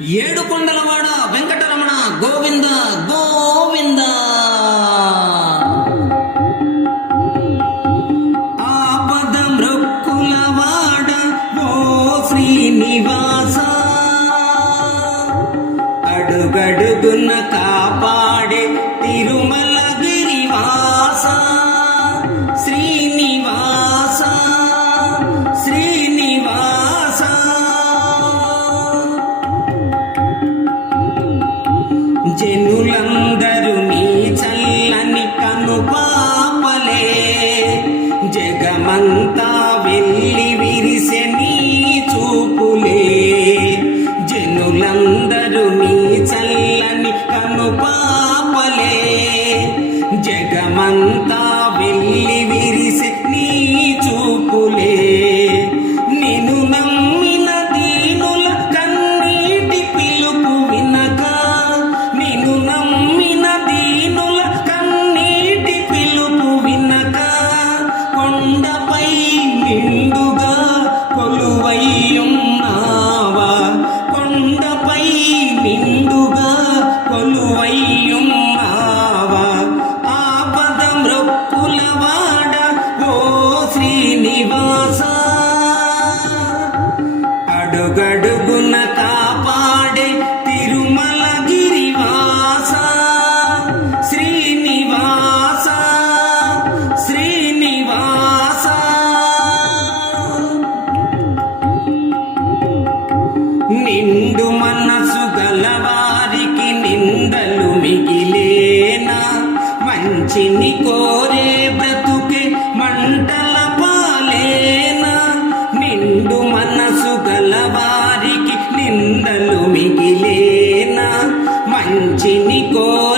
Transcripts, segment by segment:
ఏడు కొండలవాడ వెంకటరమణ గోవింద గోవింద. ఆపద మృక్కులవాడ ఓ శ్రీనివాస. అడుగడుగున కాపాడే తిరుమల గిరివాసా జనులందరూ నీ చల్లని కను పాపలే. జగమంతా వెళ్ళి విరిసె నీ చూపులే. జనులందరూ నీ చల్లని కను పాపలే. జగమంతా కొలువయ్యున్నావా కొండపై నిండుగా కొలువయ్యున్నావా? ఆపద మృక్కులవాడ ఓ శ్రీనివాస. అడుగడుగున నిండు మనసు గలవారికి నిందలు మిగిలేనా? మంచిని కోరే బ్రతుకే మంటల పాలేనా? నిండు మనసు గలవారికి నిందలు మిగిలేనా? మంచిని కోరే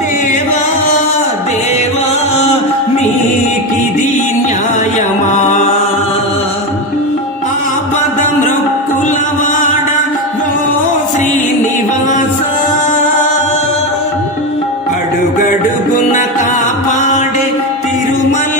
దేవా దేవా నీకిది న్యాయమా? ఆపద మృక్కులవాడ ఓ శ్రీనివాస అడుగడుగున కాపాడే తిరుమల